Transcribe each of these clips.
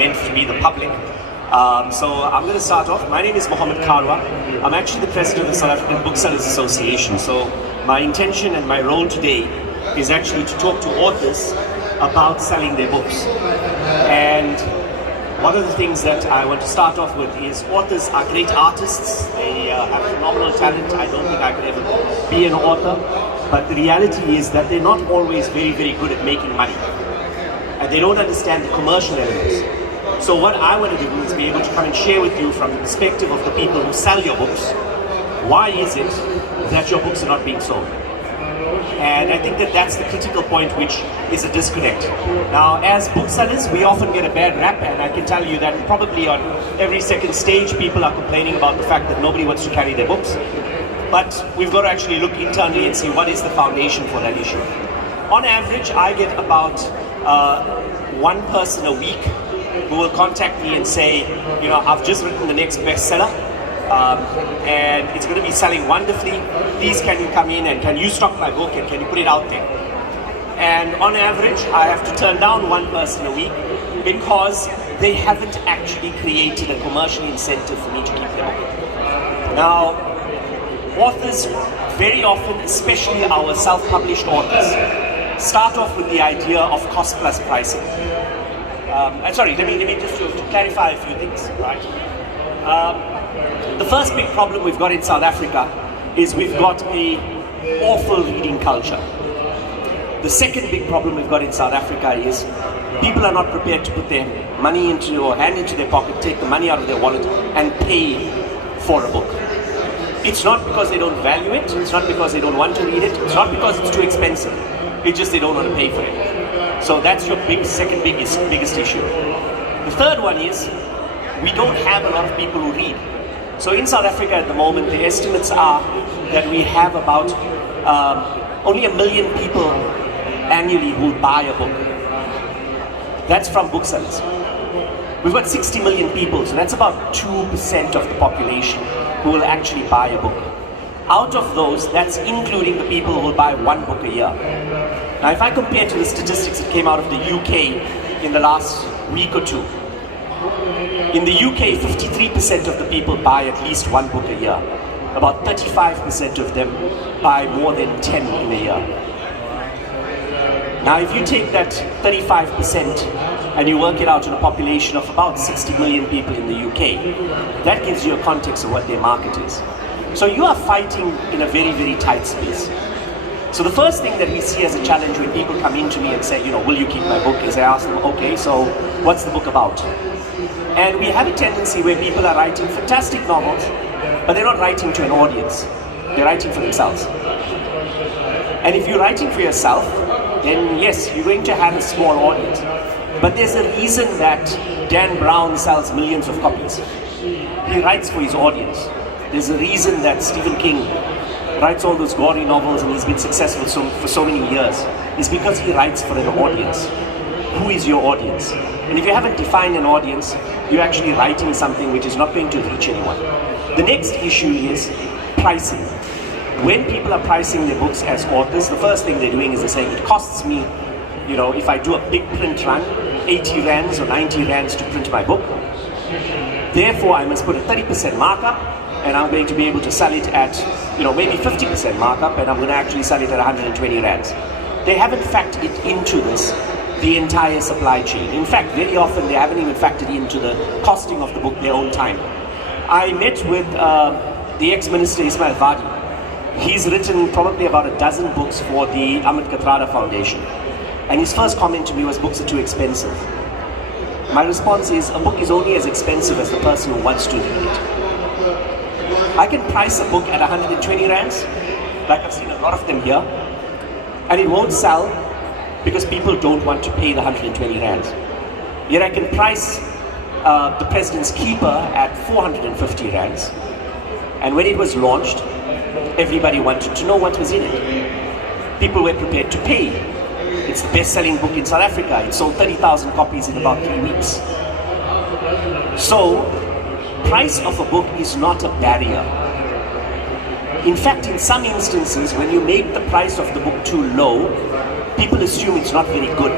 meant to be the public. So I'm going to start off. My name is Mohammed Karwa. I'm actually the president of the South African Booksellers Association. So my intention and my role today is actually to talk to authors about selling their books. And one of the things that I want to start off with is authors are great artists. They have phenomenal talent. I don't think I could ever be an author. But the reality is that they're not always very, very good at making money. And they don't understand the commercial elements. So what I want to do is be able to come and share with you from the perspective of the people who sell your books, why is it that your books are not being sold? And I think that that's the critical point, which is a disconnect. Now, as booksellers, we often get a bad rap, and I can tell you that probably on every second stage, people are complaining about the fact that nobody wants to carry their books. But we've got to actually look internally and see what is the foundation for that issue. On average, I get about one person a week who will contact me and say, you know, I've just written the next bestseller, and it's going to be selling wonderfully. Please, can you come in and can you stock my book and can you put it out there? And on average, I have to turn down one person a week because they haven't actually created a commercial incentive for me to keep their book. Now, authors very often, especially our self-published authors, start off with the idea of cost plus pricing. Sorry, let me just to clarify a few things, right? The first big problem we've got in South Africa is we've got a awful reading culture. The second big problem we've got in South Africa is people are not prepared to put their money into or hand into their pocket, take the money out of their wallet and pay for a book. It's not because they don't value it, it's not because they don't want to read it, it's not because it's too expensive, it's just they don't want to pay for it. So that's your second biggest issue. The third one is we don't have a lot of people who read. So in South Africa at the moment, the estimates are that we have about only 1 million people annually who buy a book. That's from booksellers. We've got 60 million people, so that's about 2% of the population who will actually buy a book. Out of those, that's including the people who will buy one book a year. Now, if I compare to the statistics that came out of the UK in the last week or two, in the UK, 53% of the people buy at least one book a year. About 35% of them buy more than 10 in a year. Now, if you take that 35% and you work it out in a population of about 60 million people in the UK, that gives you a context of what their market is. So you are fighting in a very, very tight space. So the first thing that we see as a challenge when people come in to me and say, you know, will you keep my book, is I ask them, okay, so what's the book about? And we have a tendency where people are writing fantastic novels, but they're not writing to an audience. They're writing for themselves. And if you're writing for yourself, then yes, you're going to have a small audience. But there's a reason that Dan Brown sells millions of copies. He writes for his audience. There's a reason that Stephen King writes all those gory novels and he's been successful for so many years. It's because he writes for an audience. Who is your audience? And if you haven't defined an audience, you're actually writing something which is not going to reach anyone. The next issue is pricing. When people are pricing their books as authors, the first thing they're doing is they're saying, it costs me, you know, if I do a big print run, 80 rands or 90 rands to print my book. Therefore, I must put a 30% markup, and I'm going to be able to sell it at, you know, maybe 50% markup, and I'm going to actually sell it at 120 rands. They haven't factored it into this, the entire supply chain. In fact, very often they haven't even factored into the costing of the book their own time. I met with the ex-minister Ismail Vadi. He's written probably about a dozen books for the Amit Kathrada Foundation. And his first comment to me was, books are too expensive. My response is, a book is only as expensive as the person who wants to read it. I can price a book at 120 rands, like I've seen a lot of them here, and it won't sell because people don't want to pay the 120 rands. Yet I can price the President's Keeper at 450 rands. And when it was launched, everybody wanted to know what was in it. People were prepared to pay. It's the best-selling book in South Africa. It sold 30,000 copies in about 3 weeks. So, price of a book is not a barrier. In fact, in some instances, when you make the price of the book too low, people assume it's not very good.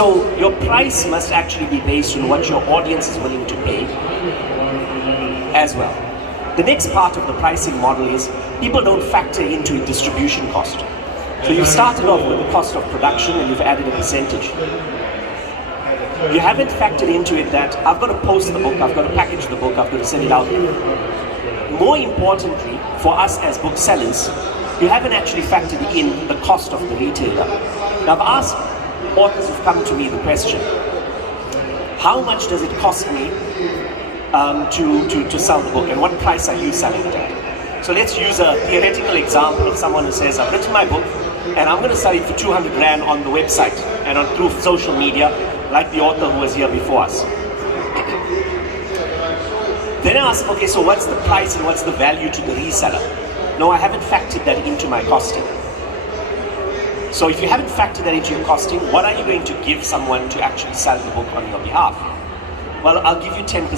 So your price must actually be based on what your audience is willing to pay as well. The next part of the pricing model is people don't factor into a distribution cost. So you've started off with the cost of production and you've added a percentage. You haven't factored into it that I've got to post the book, I've got to package the book, I've got to send it out there. More importantly, for us as booksellers, you haven't actually factored in the cost of the retailer. Now I've asked authors who've come to me the question, how much does it cost me to sell the book, and what price are you selling it at? So let's use a theoretical example of someone who says, I've written my book and I'm going to sell it for 200 Rand on the website and through social media, like the author who was here before us. Then I ask, okay, so what's the price and what's the value to the reseller? No, I haven't factored that into my costing. So if you haven't factored that into your costing, what are you going to give someone to actually sell the book on your behalf? Well, I'll give you 10%.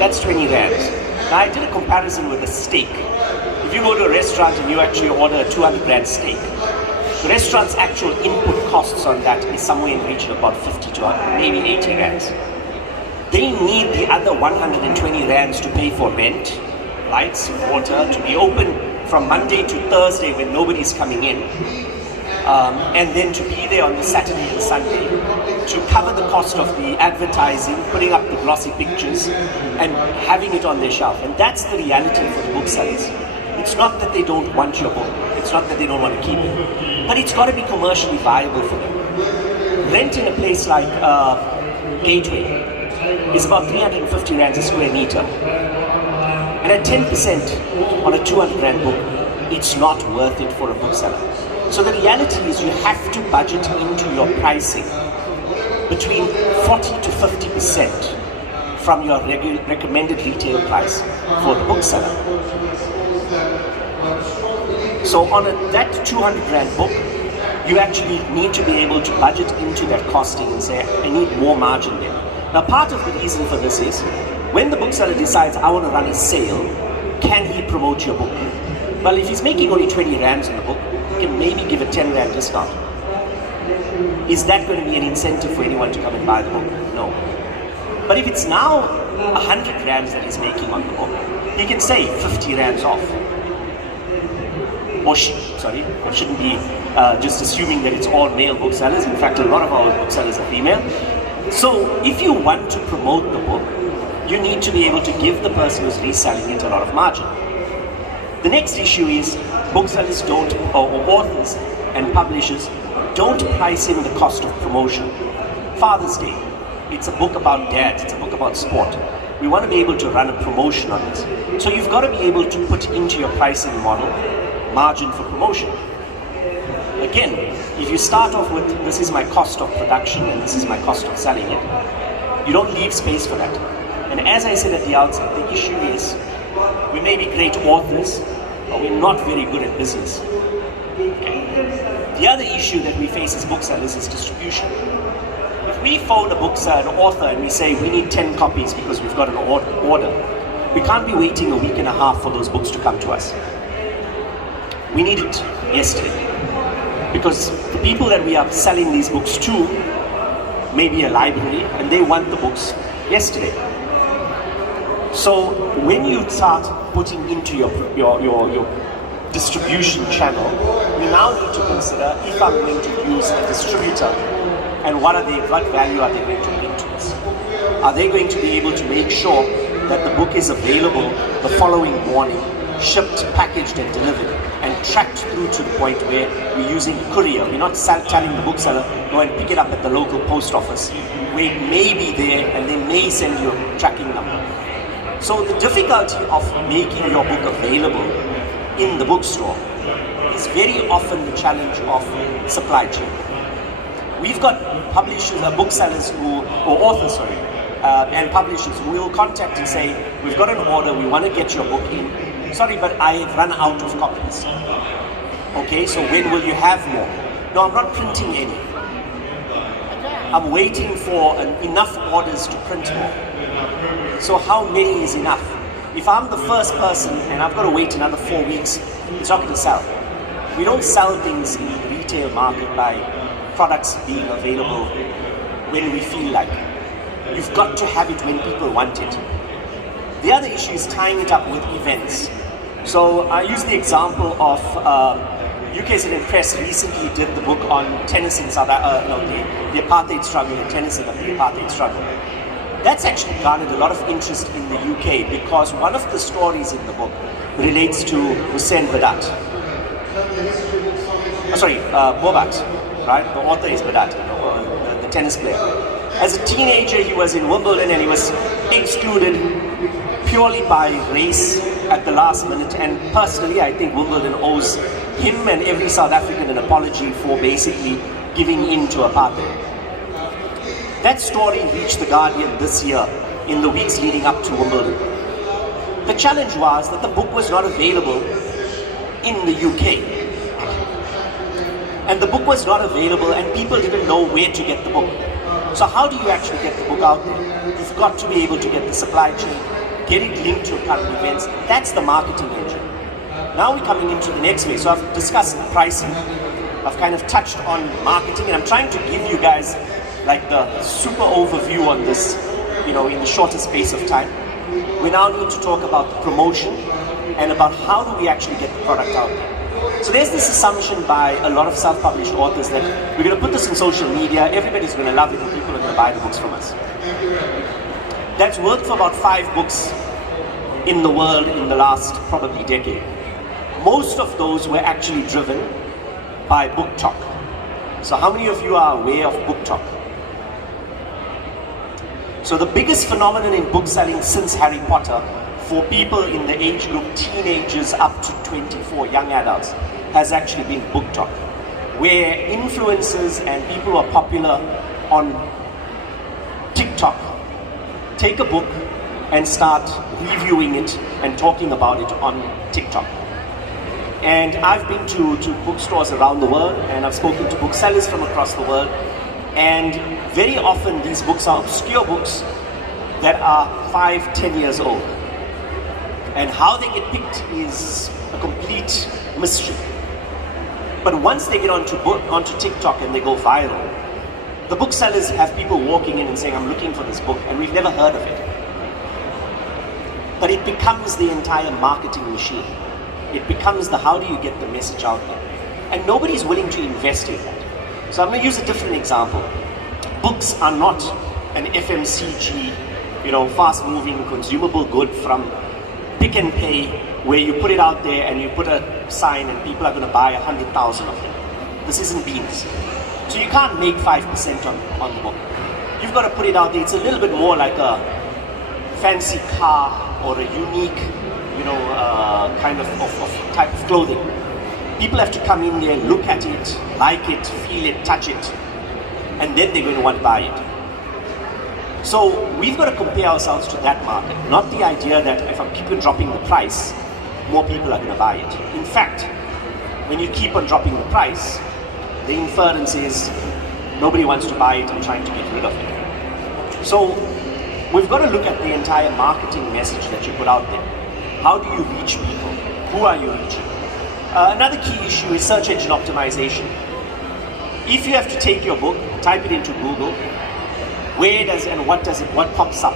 That's 20 Rand. Now I did a comparison with a steak. If you go to a restaurant and you actually order a 200 Rand steak, the restaurant's actual input costs on that is somewhere in the region of about 50 to maybe 80 Rands. They need the other 120 Rands to pay for rent, lights, water, to be open from Monday to Thursday when nobody's coming in, and then to be there on the Saturday and Sunday to cover the cost of the advertising, putting up the glossy pictures and having it on their shelf. And that's the reality for the booksellers. It's not that they don't want your book, it's not that they don't want to keep it, but it's got to be commercially viable for them. Rent in a place like Gateway is about 350 Rand a square meter. And at 10% on a 200 Rand book, it's not worth it for a bookseller. So the reality is you have to budget into your pricing between 40 to 50% from your recommended retail price for the bookseller. So on that 200 Rand book, you actually need to be able to budget into that costing and say, I need more margin there. Now part of the reason for this is, when the bookseller decides, I want to run a sale, can he promote your book? Well, if he's making only 20 Rands on the book, he can maybe give a 10 Rand discount. Is that going to be an incentive for anyone to come and buy the book? No. But if it's now 100 Rands that he's making on the book, he can say 50 Rands off. Or I shouldn't be just assuming that it's all male booksellers. In fact, a lot of our booksellers are female. So if you want to promote the book, you need to be able to give the person who's reselling it a lot of margin. The next issue is booksellers don't, or authors and publishers don't price in the cost of promotion. Father's Day, it's a book about dads, it's a book about sport. We want to be able to run a promotion on this. So you've got to be able to put into your pricing model margin for promotion. Again, if you start off with this is my cost of production and this is my cost of selling it, you don't leave space for that. And as I said at the outset, the issue is we may be great authors, but we're not very good at business. The other issue that we face as booksellers is distribution. If we phone a bookseller, an author, and we say we need 10 copies because we've got an order, we can't be waiting a week and a half for those books to come to us. We need it yesterday. Because the people that we are selling these books to may be a library and they want the books yesterday. So when you start putting into your distribution channel, we now need to consider if I'm going to use a distributor and what value are they going to bring to us? Are they going to be able to make sure that the book is available the following morning, shipped, packaged and delivered, and tracked through to the point where we're using a courier. We're not telling the bookseller, go and pick it up at the local post office, where it may be there and they may send you a tracking number. So the difficulty of making your book available in the bookstore is very often the challenge of supply chain. We've got publishers, booksellers or authors, and publishers who will contact and say, we've got an order, we want to get your book in. Sorry, but I've run out of copies. Okay, so when will you have more? No, I'm not printing any. I'm waiting for enough orders to print more. So how many is enough? If I'm the first person and I've got to wait another 4 weeks, it's not going to sell. We don't sell things in the retail market by products being available when we feel like. You've got to have it when people want it. The other issue is tying it up with events. So I use the example of UK Citizen Press recently did the book on tennis in South the apartheid struggle in tennis and the apartheid struggle. That's actually garnered a lot of interest in the UK because one of the stories in the book relates to Hussein Badat. Bobat, right? The author is Badat, the tennis player. As a teenager, he was in Wimbledon and he was excluded purely by race at the last minute. And personally, I think Wimbledon owes him and every South African an apology for basically giving in to apartheid. That story reached The Guardian this year in the weeks leading up to Wimbledon. The challenge was that the book was not available in the UK. And the book was not available and people didn't know where to get the book. So how do you actually get the book out there? You've got to be able to get the supply chain, get it linked to current events. That's the marketing engine. Now we're coming into the next phase. So I've discussed pricing. I've kind of touched on marketing, and I'm trying to give you guys like the super overview on this, in the shortest space of time. We now need to talk about the promotion and about how do we actually get the product out there. So there's this assumption by a lot of self-published authors that we're going to put this on social media, everybody's going to love it, and people are going to buy the books from us. That's worked for about 5 books in the world in the last probably decade. Most of those were actually driven by book talk. So how many of you are aware of book talk? So the biggest phenomenon in book selling since Harry Potter for people in the age group teenagers up to 24, young adults, has actually been book talk, where influencers and people who are popular on TikTok take a book and start reviewing it and talking about it on TikTok. And I've been to bookstores around the world, and I've spoken to booksellers from across the world, and very often these books are obscure books that are 5-10 years old. And how they get picked is a complete mystery. But once they get onto TikTok and they go viral, the booksellers have people walking in and saying, I'm looking for this book, and we've never heard of it. But it becomes the entire marketing machine. It becomes the how do you get the message out there. And nobody's willing to invest in that. So I'm going to use a different example. Books are not an FMCG, fast-moving consumable good from Pick and Pay, where you put it out there and you put a sign and people are going to buy 100,000 of them. This isn't beans. So you can't make 5% on the book. You've got to put it out there. It's a little bit more like a fancy car or a unique, kind of type of clothing. People have to come in there, look at it, like it, feel it, touch it, and then they're going to want to buy it. So we've got to compare ourselves to that market, not the idea that if I keep on dropping the price, more people are going to buy it. In fact, when you keep on dropping the price, the inference is nobody wants to buy it, I'm trying to get rid of it. So we've got to look at the entire marketing message that you put out there. How do you reach people? Who are you reaching? Another key issue is search engine optimization. If you have to take your book, type it into Google, what pops up?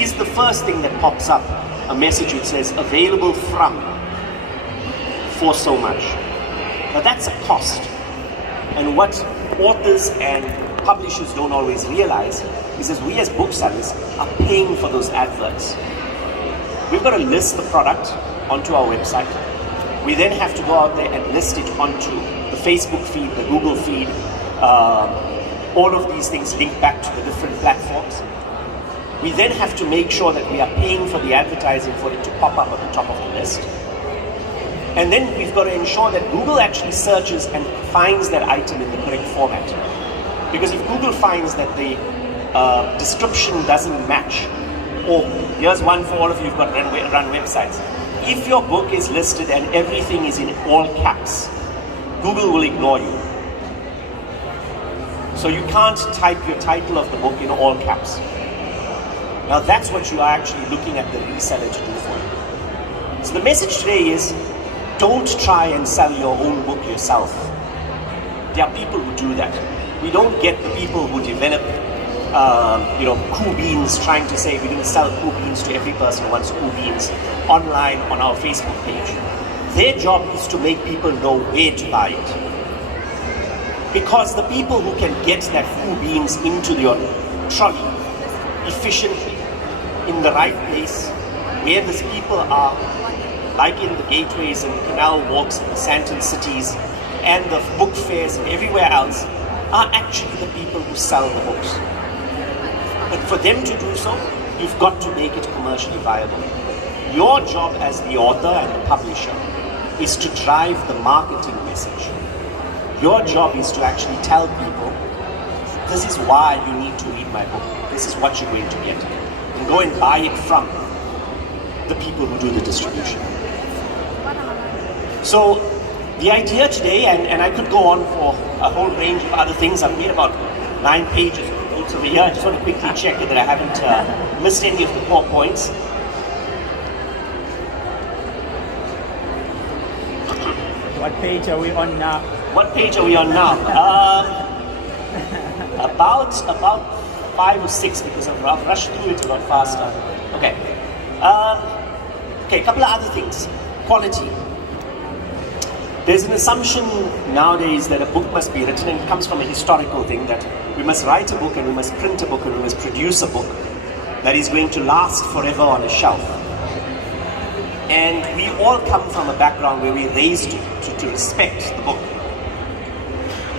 Is the first thing that pops up a message which says available from for so much? But that's a cost. And what authors and publishers don't always realize is that we as booksellers are paying for those adverts. We've got to list the product onto our website. We then have to go out there and list it onto the Facebook feed, the Google feed, all of these things link back to the different platforms. We then have to make sure that we are paying for the advertising for it to pop up at the top of the list. And then we've got to ensure that Google actually searches and finds that item in the correct format. Because if Google finds that the description doesn't match, or here's one for all of you who've got run websites. If your book is listed and everything is in all caps, Google will ignore you. So you can't type your title of the book in all caps. Now that's what you are actually looking at the reseller to do for you. So the message today is, don't try and sell your own book yourself. there are people who do that. We don't get the people who develop, cool beans, trying to say we're going to sell cool beans to every person who wants cool beans online on our Facebook page. Their job is to make people know where to buy it. Because the people who can get that cool beans into your trolley efficiently, in the right place, where these people are, like in the gateways and the canal walks in the Santon cities and the book fairs and everywhere else, are actually the people who sell the books. But for them to do so, you've got to make it commercially viable. Your job as the author and the publisher is to drive the marketing message. Your job is to actually tell people, this is why you need to read my book. This is what you're going to get. And go and buy it from the people who do the distribution. So the idea today, and I could go on for a whole range of other things. I've made about 9 pages of notes over here. I just want to quickly check that I haven't missed any of the core points. What page are we on now? What page are we on now? About 5 or 6, because I've rushed through it a lot faster. Okay. A couple of other things. Quality. There's an assumption nowadays that a book must be written, and it comes from a historical thing, that we must write a book and we must print a book and we must produce a book that is going to last forever on a shelf. And we all come from a background where we're raised to respect the book.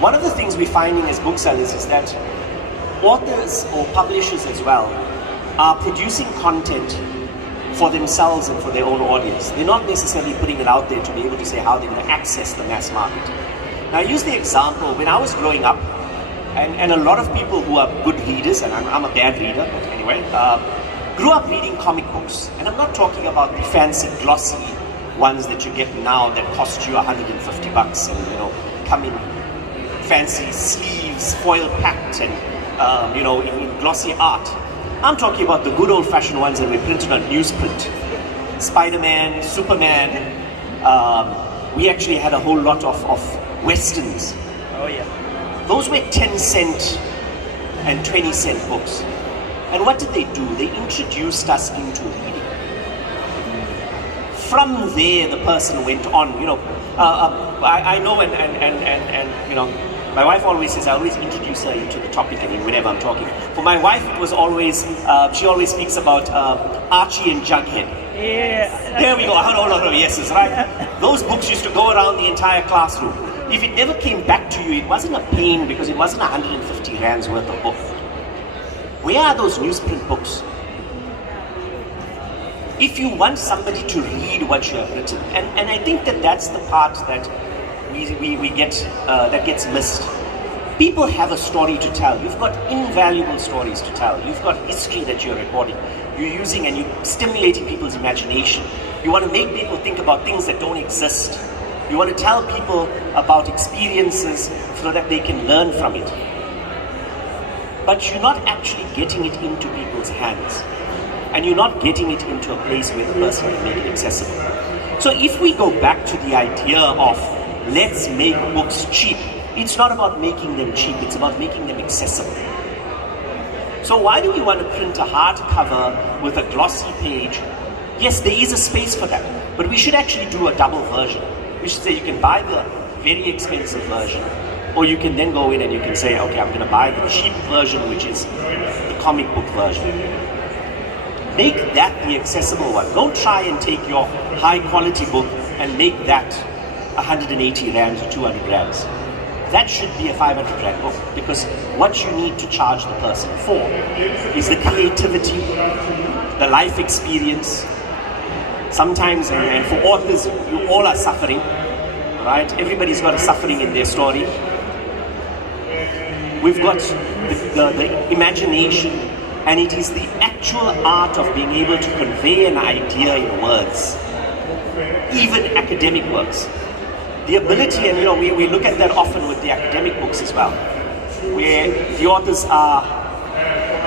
One of the things we're finding as booksellers is that authors or publishers as well are producing content for themselves and for their own audience. They're not necessarily putting it out there to be able to say how they're going to access the mass market. Now, I use the example, when I was growing up, and a lot of people who are good readers, and I'm a bad reader, but anyway, grew up reading comic books. And I'm not talking about the fancy, glossy ones that you get now that cost you $150 and, come in fancy sleeves, foil packed, and, in glossy art. I'm talking about the good old-fashioned ones that were printed on newsprint. Spider-Man, Superman. We actually had a whole lot of westerns. Oh yeah. Those were 10-cent and 20-cent books. And what did they do? They introduced us into reading. From there, the person went on. I know, and my wife always says I always introduce her into the topic. Whenever I'm talking, for my wife, it was always she always speaks about Archie and Jughead. Yeah. There we go. No, yes, it's right. Those books used to go around the entire classroom. If it never came back to you, it wasn't a pain because it wasn't 150 rands worth of book. Where are those newsprint books? If you want somebody to read what you have written, and I think that's the part that we get that gets missed. People have a story to tell. You've got invaluable stories to tell. You've got history that you're recording. You're using and you're stimulating people's imagination. You want to make people think about things that don't exist. You want to tell people about experiences so that they can learn from it. But you're not actually getting it into people's hands. And you're not getting it into a place where the person can make it accessible. So if we go back to the idea of let's make books cheap, it's not about making them cheap, it's about making them accessible. So why do we want to print a hardcover with a glossy page? Yes, there is a space for that, but we should actually do a double version. We should say you can buy the very expensive version, or you can then go in and you can say, okay, I'm going to buy the cheap version, which is the comic book version. Make that the accessible one. Don't try and take your high quality book and make that 180 rands or 200 rands. That should be a 500 rand book, because what you need to charge the person for is the creativity, the life experience. Sometimes, and for authors, you all are suffering, right? Everybody's got a suffering in their story. We've got the imagination, and it is the actual art of being able to convey an idea in words, even academic works. The ability, and we look at that often with the academic books as well, where the authors are,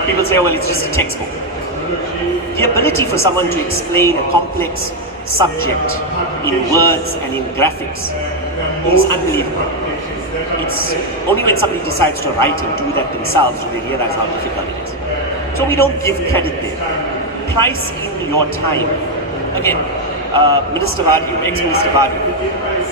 people say, well, it's just a textbook. The ability for someone to explain a complex subject in words and in graphics is unbelievable. it's only when somebody decides to write and do that themselves do they realize how difficult it is. So we don't give credit there. Price in your time. Again, Minister Vadu, ex-Minister Vadu,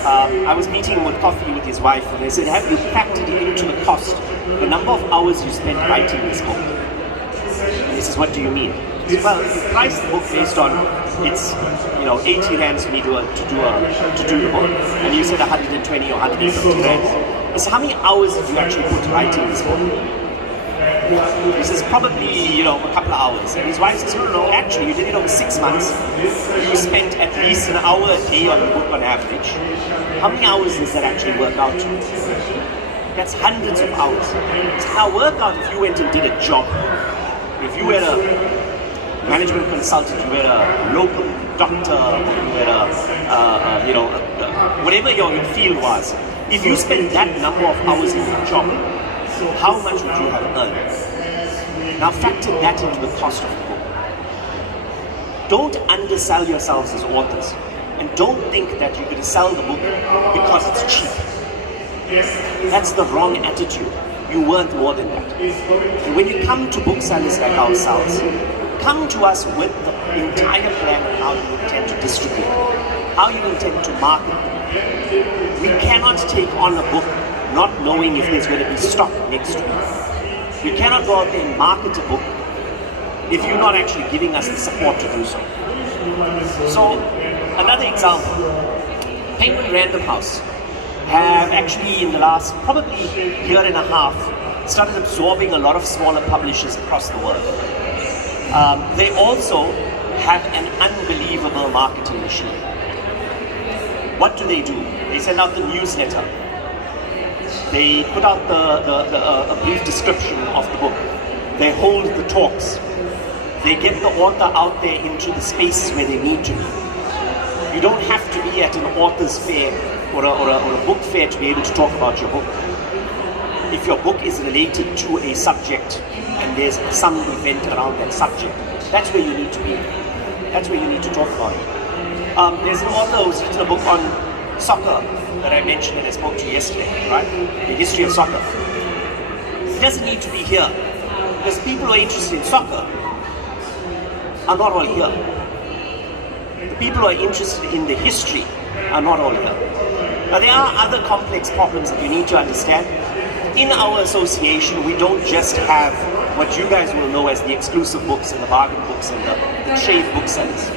I was meeting with coffee with his wife and they said, have you factored into the cost the number of hours you spent writing this book? And he says, what do you mean? He says, well, you price the book based on it's 80 rands for me to do the book, and you said 120 or 150 rands. He says, how many hours did you actually put writing this book? He says, probably, a couple of hours. And his wife says, no, actually, you did it over 6 months. You spent at least an hour a day on the book on average. How many hours does that actually work out to? That's hundreds of hours. So now work out if you went and did a job. If you were a management consultant, you were a local doctor, you were whatever your field was. If you spent that number of hours in your job, how much would you have earned? Now factor that into the cost of the book. Don't undersell yourselves as authors. And don't think that you're going to sell the book because it's cheap. That's the wrong attitude. You worth more than that. And when you come to booksellers like ourselves, come to us with the entire plan of how you intend to distribute, how you intend to market. We cannot take on a book not knowing if there's going to be stock next week. We cannot go out there and market a book if you're not actually giving us the support to do so. So, another example, Penguin Random House have actually in the last probably year and a half started absorbing a lot of smaller publishers across the world. They also have an unbelievable marketing machine. What do? They send out the newsletter. They put out a brief description of the book. They hold the talks. They get the author out there into the spaces where they need to be. You don't have to be at an author's fair or a book fair to be able to talk about your book. If your book is related to a subject and there's some event around that subject, that's where you need to be. That's where you need to talk about it. There's an author who's written a book on soccer that I mentioned and I spoke to yesterday, right? The history of soccer. It doesn't need to be here because people who are interested in soccer are not all here. The people who are interested in the history are not all here. Now there are other complex problems that you need to understand. In our association, we don't just have what you guys will know as the exclusive books and the bargain books and the trade booksellers.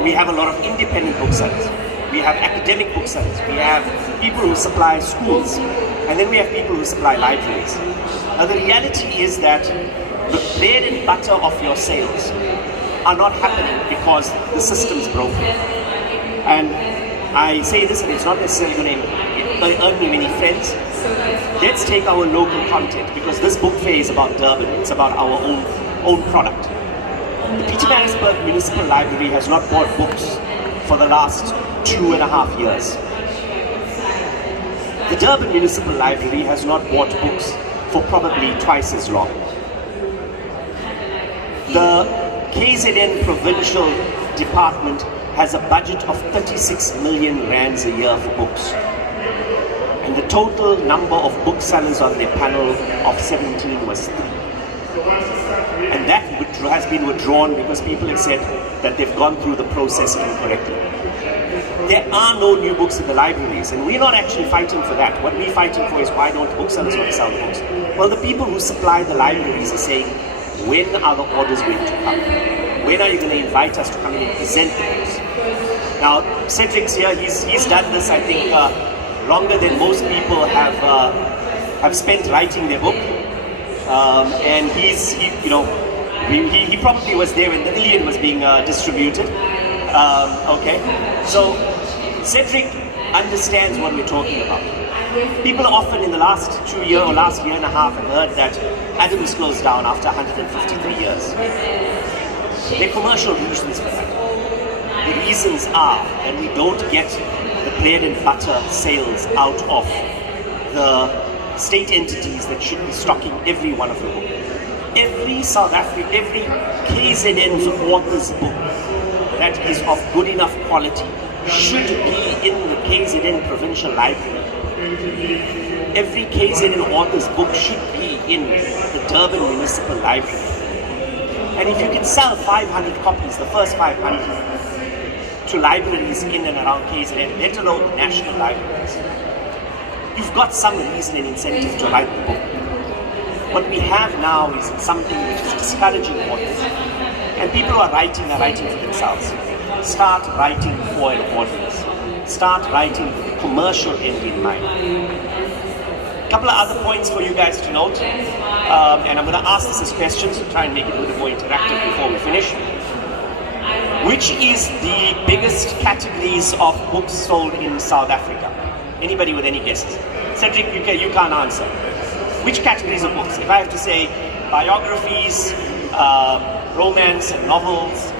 We have a lot of independent booksellers. We have academic booksellers. We have people who supply schools. And then we have people who supply libraries. Now the reality is that the bread and butter of your sales are not happening because the system's broken. And I say this, and it's not necessarily going to earn me many friends. Let's take our local content, because this book fair is about Durban. It's about our own product. The Pietermaritzburg Municipal Library has not bought books for the last 2.5 years. The Durban Municipal Library has not bought books for probably twice as long. The KZN Provincial Department has a budget of 36 million rands a year for books. And the total number of booksellers on their panel of 17 was 3. And that has been withdrawn because people have said that they've gone through the process incorrectly. There are no new books in the libraries, and we're not actually fighting for that. What we're fighting for is why don't booksellers want to sell books? Well, the people who supply the libraries are saying, when are the orders going to come? When are you going to invite us to come in and present the books? Now, Cedric's here, he's done this, I think, longer than most people have spent writing their book. And he probably was there when the Iliad was being distributed. Okay, so Cedric understands what we're talking about. People often in the last year and a half have heard that Adams closed down after 153 years. There are commercial reasons for that. The reasons are that we don't get the bread and butter sales out of the state entities that should be stocking every one of the books. Every South African, every KZN's author's book that is of good enough quality should be in the KZN Provincial Library. every KZN author's book should be in the Durban Municipal Library. And if you can sell 500 copies, the first 500, to libraries in and around KZN, let alone the national libraries, you've got some reason and incentive to write the book. What we have now is something which is discouraging authors. And people who are writing for themselves. Start writing for an audience. Start writing with the commercial end in mind. A couple of other points for you guys to note. And I'm going to ask this as questions to try and make it a little more interactive before we finish. Which is the biggest categories of books sold in South Africa? Anybody with any guesses? Cedric, you can't answer. Which categories of books? If I have to say biographies, romance and novels,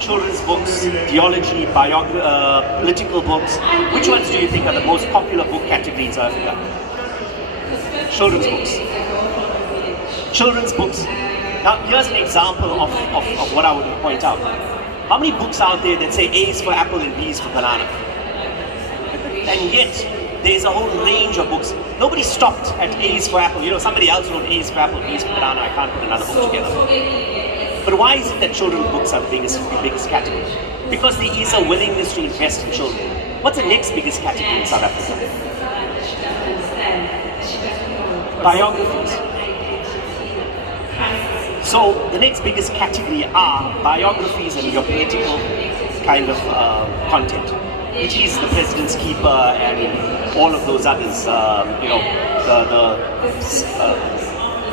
children's books, theology, political books, which ones do you think are the most popular book category in South Africa? Children's books. Children's books. Now, here's an example of what I would point out. How many books out there that say A is for apple and B is for banana? And yet, there's a whole range of books. Nobody stopped at A is for apple. You know, somebody else wrote A is for apple, B is for banana. I can't put another book together. But why is it that children's books are the biggest category? Because there is a willingness to invest in children. What's the next biggest category in South Africa? Biographies. So the next biggest category are biographies and your political kind of content, which is the President's Keeper and all of those others.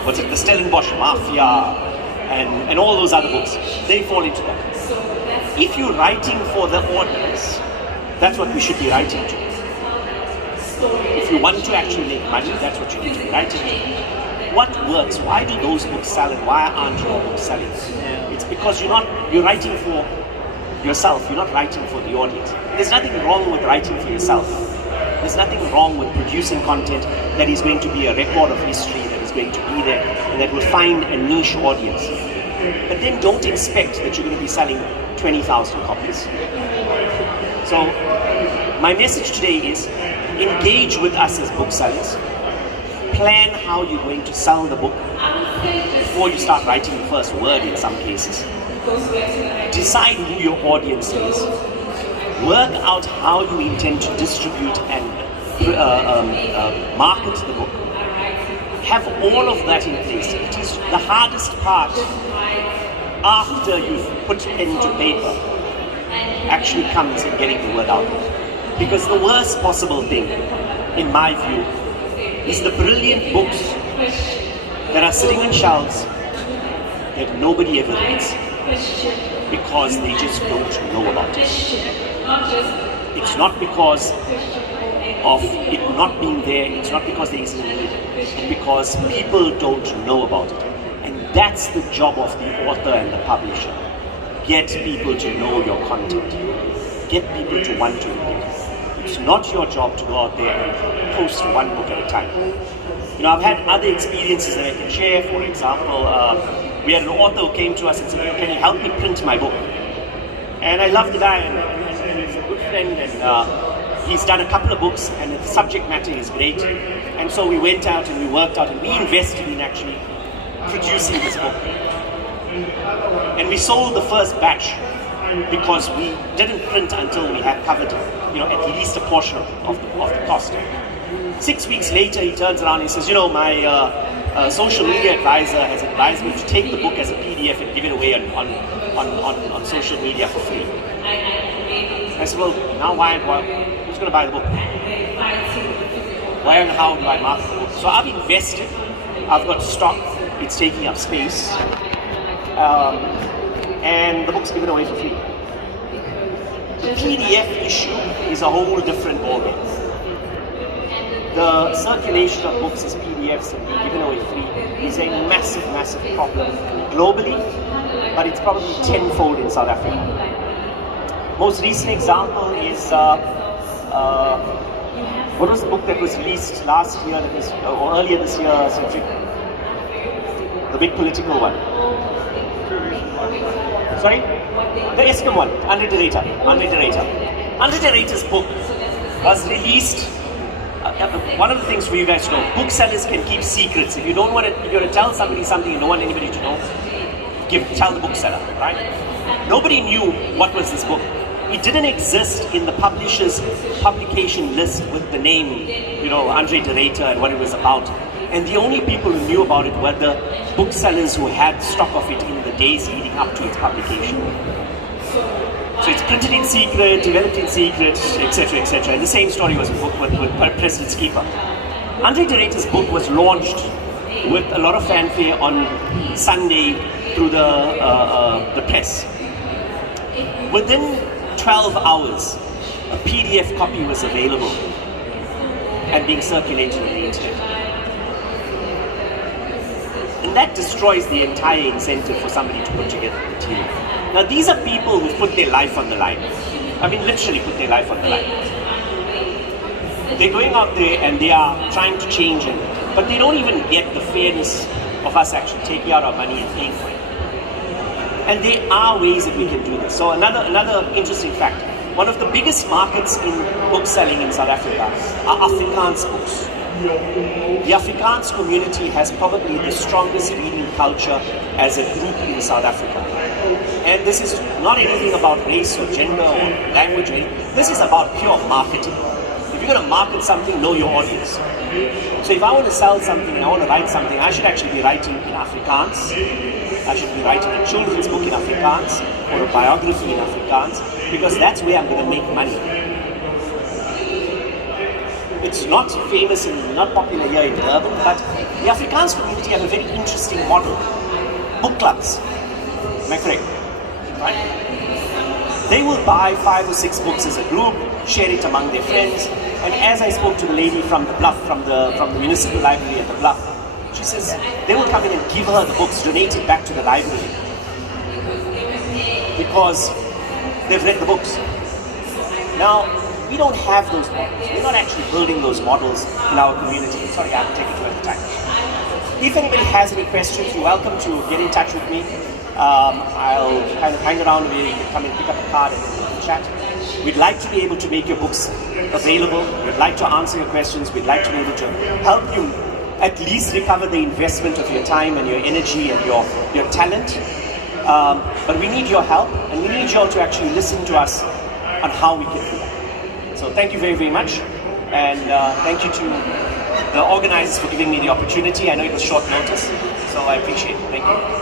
The Stellenbosch Mafia and all those other books. They fall into that. If you're writing for the audience, that's what we should be writing to. If you want to actually make money, that's what you need to be writing to. What works? Why do those books sell and why aren't your books selling? It's because you're writing for yourself, you're not writing for the audience. There's nothing wrong with writing for yourself. There's nothing wrong with producing content that is going to be a record of history, that is going to be there, and that will find a niche audience. But then don't expect that you're going to be selling 20,000 copies. So my message today is engage with us as booksellers. Plan how you're going to sell the book before you start writing the first word in some cases. Decide who your audience is. Work out how you intend to distribute and market the book. Have all of that in place. It is the hardest part after you've put pen to paper actually comes in getting the word out. Because the worst possible thing, in my view, is the brilliant books that are sitting on shelves that nobody ever reads because they just don't know about it. It's not because of it not being there, it's not because there isn't a need, it's because people don't know about it. And that's the job of the author and the publisher. Get people to know your content. Get people to want to read it. It's not your job to go out there and post one book at a time. You know, I've had other experiences that I can share. For example, we had an author who came to us and said, "Can you help me print my book?" And I love the guy, and he's a good friend, and he's done a couple of books, and the subject matter is great. And so we went out and we worked out, and we invested in actually producing this book. And we sold the first batch because we didn't print until we had covered, at least a portion of the cost. 6 weeks later, he turns around and he says, my social media advisor has advised me to take the book as a PDF and give it away on social media for free. I said, well, now who's going to buy the book? Why and how do I market the book? So I've invested, I've got stock, it's taking up space, and the book's given away for free. The PDF issue is a whole different ballgame. The circulation of books as PDFs and being given away free is a massive, massive problem globally, but it's probably tenfold in South Africa. Most recent example is, what was the book that was released last year, or earlier this year, Cedric? The big political one. Sorry? The Eskom one, Andre de Ruyter. Andre de Ruyter's book was released one of the things for you guys to know, booksellers can keep secrets. If you don't want to, if you want to tell somebody something you don't want anybody to know, tell the bookseller, right? Nobody knew what was this book. It didn't exist in the publisher's publication list with the name, Andre de Ruyter and what it was about. And the only people who knew about it were the booksellers who had stock of it in the days leading up to its publication. So it's printed in secret, developed in secret, etc., etc. And the same story was with President's Keeper. Andre de Ruyter's book was launched with a lot of fanfare on Sunday through the press. Within 12 hours, a PDF copy was available and being circulated on the internet. And that destroys the entire incentive for somebody to put together material. Now, these are people who put their life on the line. I mean, literally put their life on the line. They're going out there and they are trying to change it, but they don't even get the fairness of us actually taking out our money and paying for it. And there are ways that we can do this. So another interesting fact, one of the biggest markets in bookselling in South Africa are Afrikaans books. The Afrikaans community has probably the strongest reading culture as a group in South Africa. And this is not anything about race or gender or language or anything. This is about pure marketing. If you're going to market something, know your audience. So if I want to sell something and I want to write something, I should actually be writing in Afrikaans. I should be writing a children's book in Afrikaans or a biography in Afrikaans, because that's where I'm going to make money. It's not famous and not popular here in Durban, but the Afrikaans community have a very interesting model. Book clubs. Am I correct? Right? They will buy 5 or 6 books as a group, share it among their friends, and as I spoke to the lady from the Bluff, from the municipal library at the Bluff, she says they will come in and give her the books, donate it back to the library, because they've read the books. Now, we don't have those models. We're not actually building those models in our community. Sorry, I have to take it two at a time. If anybody has any questions, you're welcome to get in touch with me. I'll kind of hang around where you can come and pick up a card and chat. We'd like to be able to make your books available. We'd like to answer your questions. We'd like to be able to help you at least recover the investment of your time and your energy and your talent. But we need your help, and we need you all to actually listen to us on how we can do that. So thank you very, very much. And thank you to the organizers for giving me the opportunity. I know it was short notice, so I appreciate it. Thank you.